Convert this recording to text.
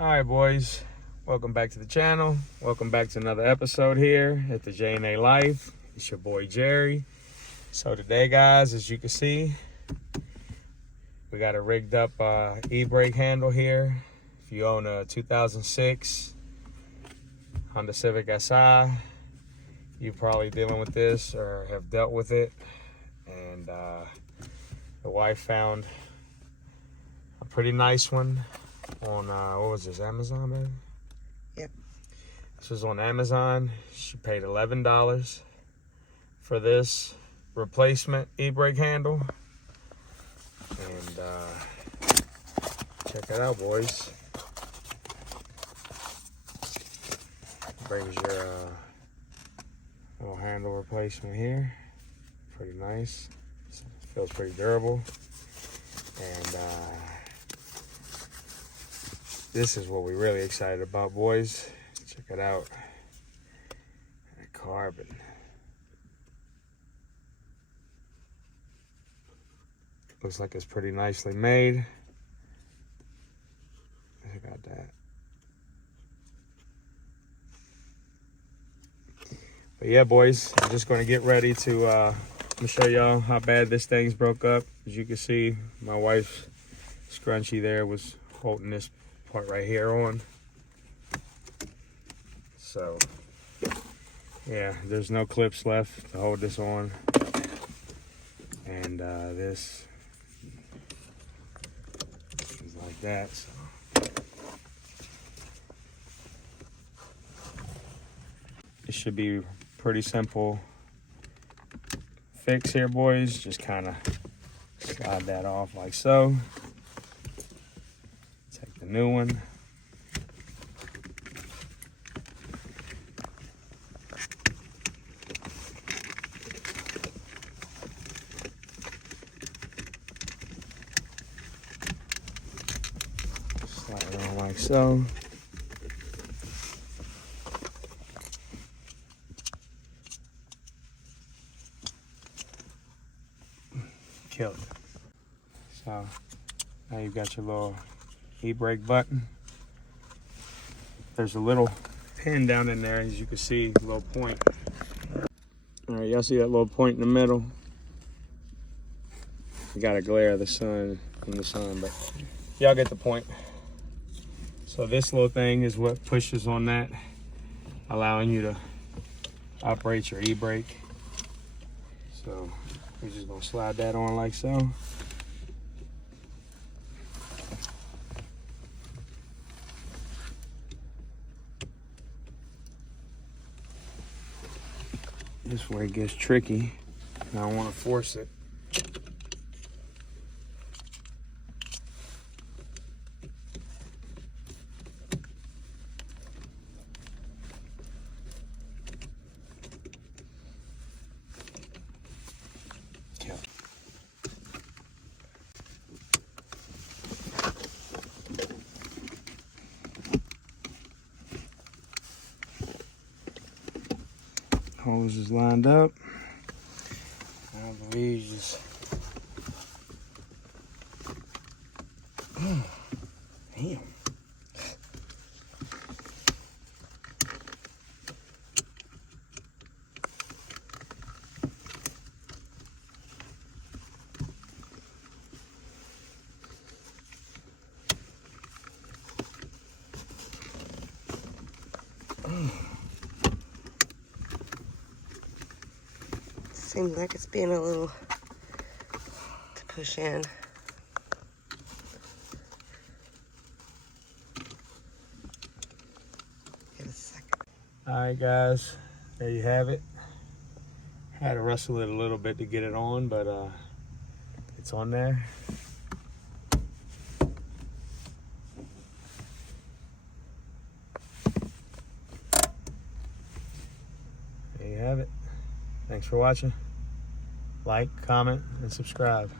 All right, boys, welcome back to the channel. Welcome back to another episode here at the J&A Life. It's your boy Jerry. So today, guys, as you can see, we got a rigged up e-brake handle here. If you own a 2006 Honda Civic Si, you're probably dealing with this or have dealt with it. And the wife found a pretty nice one on what was this, Amazon, baby? Yep. This was on Amazon. She paid $11 for this replacement e-brake handle. And check it out, boys. Brings your little handle replacement here. Pretty nice. Feels pretty durable. And this is what we're really excited about, boys. Check it out. That carbon. Looks like it's pretty nicely made. Check out that. But yeah, boys, I'm just going to get ready to I'm gonna show y'all how bad this thing's broke up. As you can see, my wife's scrunchie there was holding this part right here on. So yeah, there's no clips left to hold this on. And this is like that. So it should be pretty simple fix here, boys. Just kind of slide that off like so. Take the new one. Slide it on like so. Killed it. So now you've got your little e-brake button. There's a little pin down in there, as you can see, a little point. All right, y'all see that little point in the middle? You got a glare of the sun from the sun, but y'all get the point. So this little thing is what pushes on that, allowing you to operate your e-brake. So we're just gonna slide that on like so. This is where it gets tricky. I don't want to force it. Hose is lined up. I believe just damn. Seems like it's being a little to push in. Give it a second. All right, guys, there you have it. Had to wrestle it a little bit to get it on, but it's on there. There you have it. Thanks for watching. Like, comment, and subscribe.